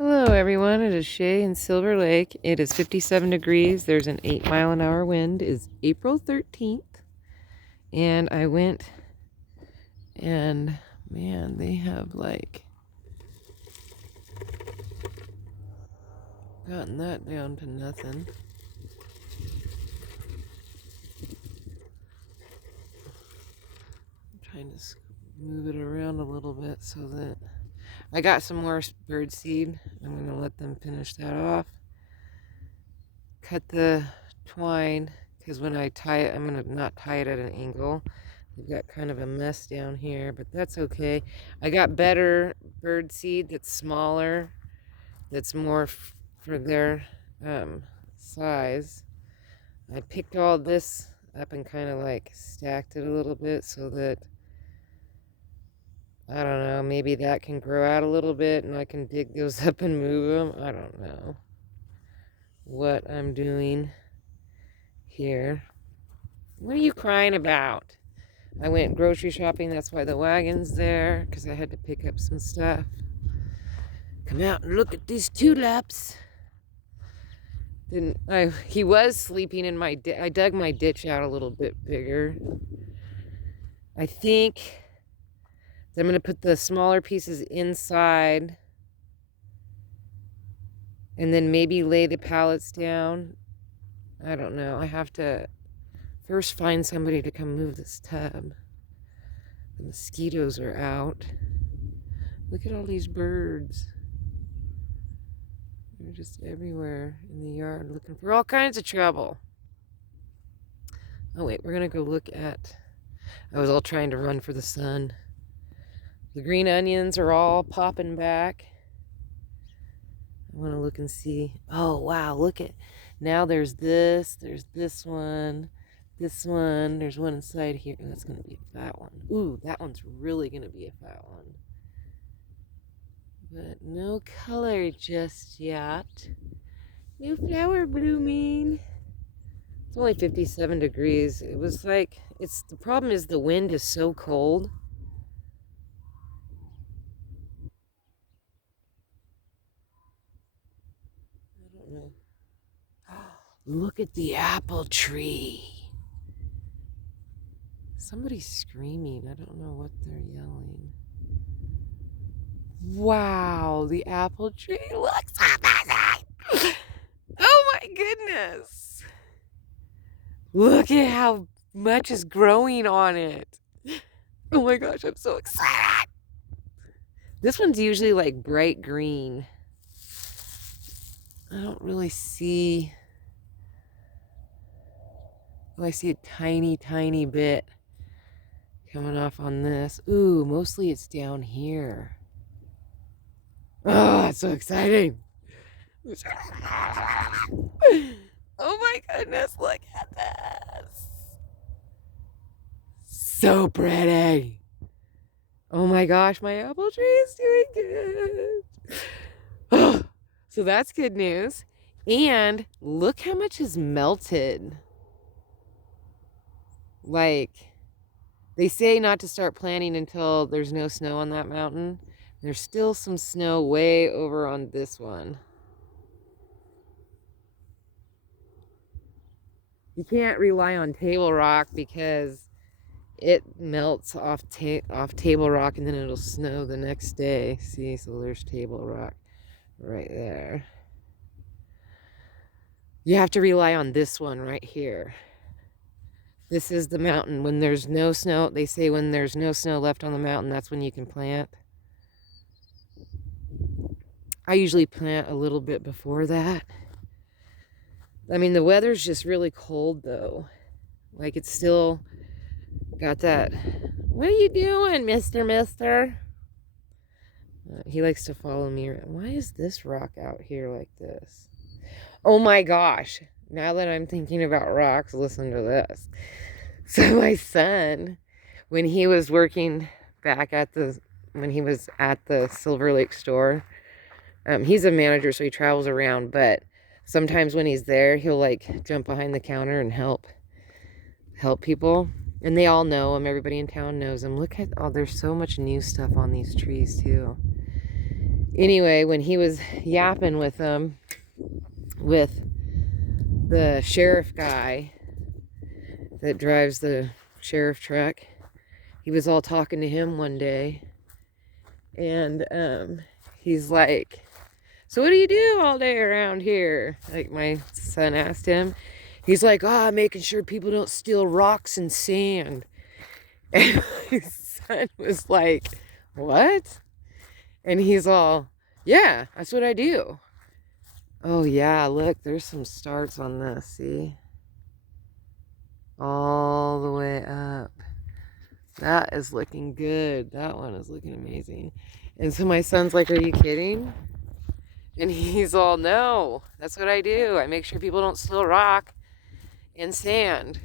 Hello everyone, it is Shay in Silver Lake. It is 57 degrees. There's an 8-mile-an-hour wind. It's April 13th. And I went and man, they have gotten that down to nothing. I'm trying to move it around a little bit so that I got some more bird seed. I'm going to let them finish that off. Cut the twine because when I tie it, I'm going to not tie it at an angle. We've got kind of a mess down here, but that's okay. I got better bird seed that's smaller, that's more for their size. I picked all this up and kind of stacked it a little bit so that, I don't know, maybe that can grow out a little bit and I can dig those up and move them. I don't know what I'm doing here. What are you crying about? I went grocery shopping, that's why the wagon's there, because I had to pick up some stuff. Come out and look at these tulips. He was sleeping in my I dug my ditch out a little bit bigger. I think I'm going to put the smaller pieces inside and then maybe lay the pallets down. I don't know. I have to first find somebody to come move this tub. The mosquitoes are out. Look at all these birds. They're just everywhere in the yard looking for all kinds of trouble. Oh wait, we're gonna go look at, I was all trying to run for the sun. The green onions are all popping back. I wanna look and see. Oh wow, look at, now there's this one, there's one inside here. That's gonna be a fat one. Ooh, that one's really gonna be a fat one. But no color just yet. No flower blooming. It's only 57 degrees. It was the problem is the wind is so cold. I don't know. Look at the apple tree. Somebody's screaming. I don't know what they're yelling. Wow, the apple tree looks amazing. Oh my goodness. Look at how much is growing on it. Oh my gosh, I'm so excited. This one's usually bright green. I don't really see, I see a tiny bit coming off on this. Ooh, mostly it's down here. Oh, it's so exciting. Oh my goodness, look at this. So pretty. Oh my gosh, my apple tree is doing good. Oh, so that's good news. And look how much has melted. They say not to start planting until there's no snow on that mountain. There's still some snow way over on this one. You can't rely on Table Rock because it melts off Table Rock and then it'll snow the next day. See, so there's Table Rock right there. You have to rely on this one right here. This is the mountain. When there's no snow, they say when there's no snow left on the mountain, that's when you can plant. I usually plant a little bit before that. I mean, the weather's just really cold though. It's still got that. What are you doing, Mister? He likes to follow me around. Why is this rock out here like this? Oh my gosh. Now that I'm thinking about rocks, listen to this. So my son, when he was working back when he was at the Silver Lake store, he's a manager, so he travels around, but sometimes when he's there, he'll jump behind the counter and help people. And they all know him. Everybody in town knows him. Look at, oh, there's so much new stuff on these trees too. Anyway, when he was yapping with them, with the sheriff guy that drives the sheriff truck, he was all talking to him one day, and he's like, so what do you do all day around here? Like my son asked him. He's like, making sure people don't steal rocks and sand. And my son was like, what? And he's all, yeah, that's what I do. Oh yeah, look, there's some starts on this, see? All the way up. That is looking good. That one is looking amazing. And so my son's like, are you kidding? And he's all, no, that's what I do. I make sure people don't steal rock and sand.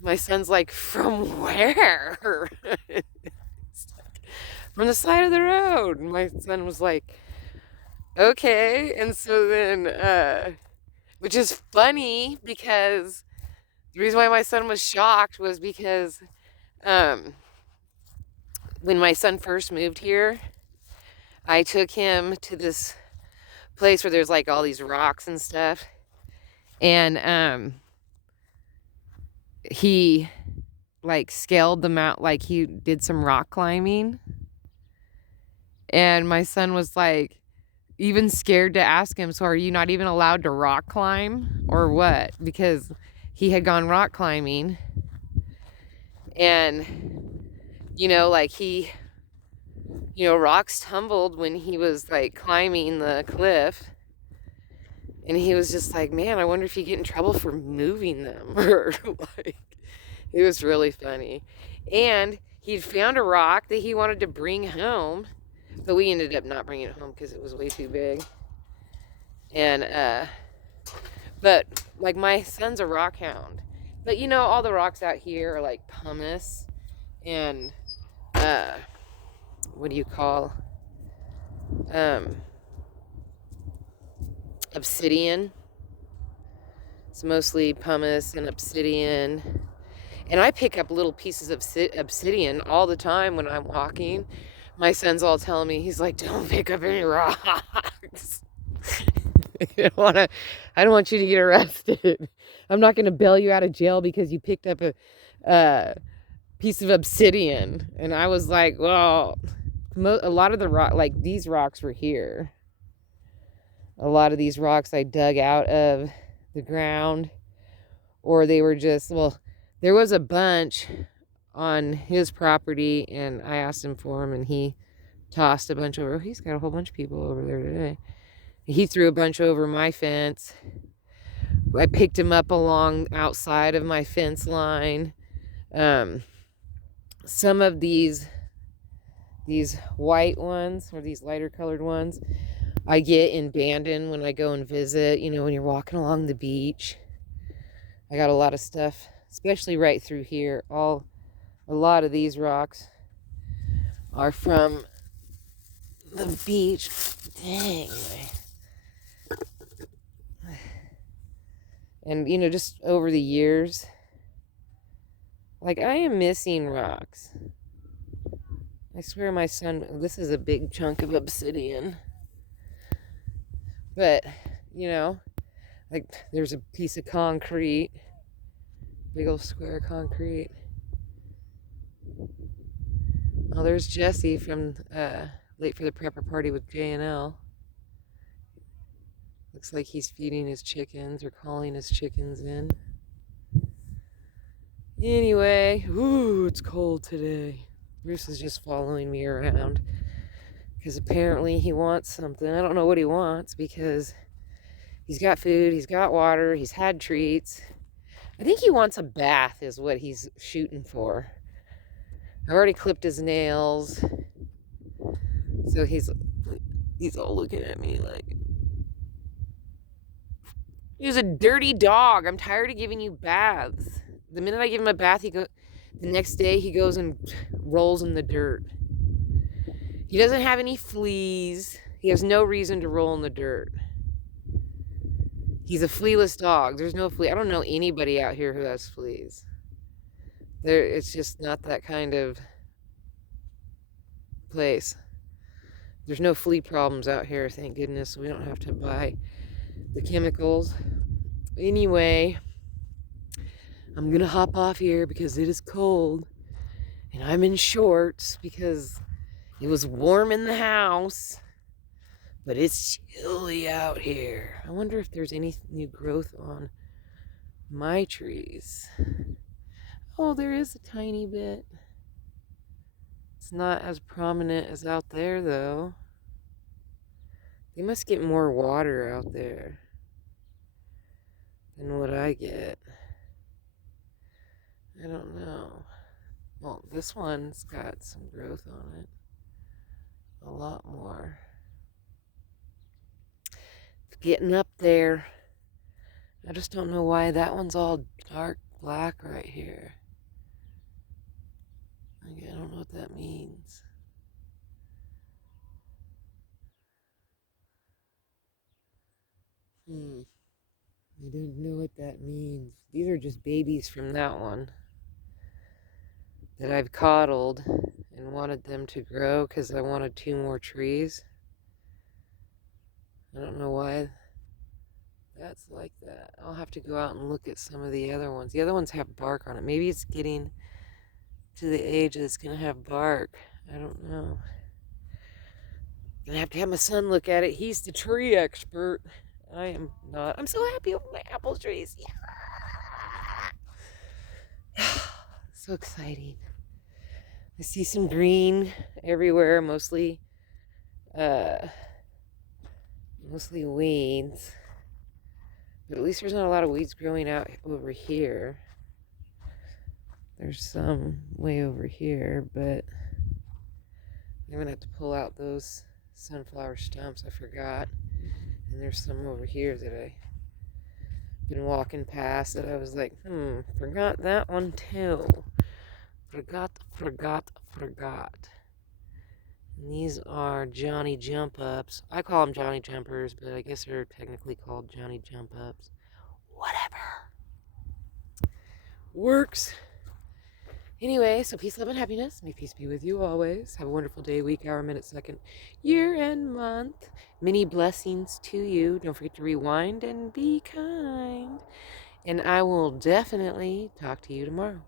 My son's like, from where? From the side of the road. And my son was like, okay. And so then, which is funny because the reason why my son was shocked was because when my son first moved here, I took him to this place where there's like all these rocks and stuff, and he like scaled the mount, like he did some rock climbing, and my son was like even scared to ask him, so are you not even allowed to rock climb or what? Because he had gone rock climbing, and like he, rocks tumbled when he was like climbing the cliff, and he was just like, man, I wonder if you get in trouble for moving them. Or like, it was really funny. And he'd found a rock that he wanted to bring home, but we ended up not bringing it home because it was way too big. And but like my son's a rock hound, but all the rocks out here are like pumice and what do you call obsidian. It's mostly pumice and obsidian, and I pick up little pieces of obsidian all the time when I'm walking. My son's all telling me, he's like, don't pick up any rocks. I don't want you to get arrested. I'm not going to bail you out of jail because you picked up a piece of obsidian. And I was like, well, a lot of the rock, like these rocks were here. A lot of these rocks I dug out of the ground, or they were just, well, there was a bunch on his property, and I asked him for them, and he tossed a bunch over. He's got a whole bunch of people over there today. He threw a bunch over my fence. I picked him up along outside of my fence line. Some of these white ones, or these lighter colored ones, I get in Bandon when I go and visit, when you're walking along the beach. I got a lot of stuff, especially right through here. A lot of these rocks are from the beach. Dang. And, just over the years, like, I am missing rocks. I swear my son, this is a big chunk of obsidian. But, like, there's a piece of concrete, big old square concrete. Oh, there's Jesse from Late for the Prepper Party with J&L. Looks like he's feeding his chickens or calling his chickens in. Anyway, ooh, it's cold today. Bruce is just following me around because apparently he wants something. I don't know what he wants because he's got food, he's got water, he's had treats. I think he wants a bath is what he's shooting for. I already clipped his nails. So he's all looking at me like, he's a dirty dog. I'm tired of giving you baths. The minute I give him a bath, the next day he goes and rolls in the dirt. He doesn't have any fleas. He has no reason to roll in the dirt. He's a flealess dog. There's no flea. I don't know anybody out here who has fleas. It's just not that kind of place. There's no flea problems out here, thank goodness. So we don't have to buy the chemicals. Anyway, I'm gonna hop off here because it is cold. And I'm in shorts because it was warm in the house. But it's chilly out here. I wonder if there's any new growth on my trees. Oh, there is a tiny bit. It's not as prominent as out there, though. They must get more water out there than what I get. I don't know. Well, this one's got some growth on it. A lot more. It's getting up there. I just don't know why that one's all dark black right here. I don't know what that means. I don't know what that means. These are just babies from that one that I've coddled and wanted them to grow because I wanted 2 more trees. I don't know why that's like that. I'll have to go out and look at some of the other ones. The other ones have bark on it. Maybe it's getting to the age that it's going to have bark. I don't know. I'm going to have my son look at it. He's the tree expert. I am not. I'm so happy over my apple trees. Yeah. So exciting. I see some green everywhere, mostly weeds. But at least there's not a lot of weeds growing out over here. There's some way over here, but I'm going to have to pull out those sunflower stumps. I forgot. And there's some over here that I've been walking past that I was like, forgot that one too. Forgot. And these are Johnny Jump Ups. I call them Johnny Jumpers, but I guess they're technically called Johnny Jump Ups. Whatever. Works. Anyway, so peace, love, and happiness. May peace be with you always. Have a wonderful day, week, hour, minute, second, year, and month. Many blessings to you. Don't forget to rewind and be kind. And I will definitely talk to you tomorrow.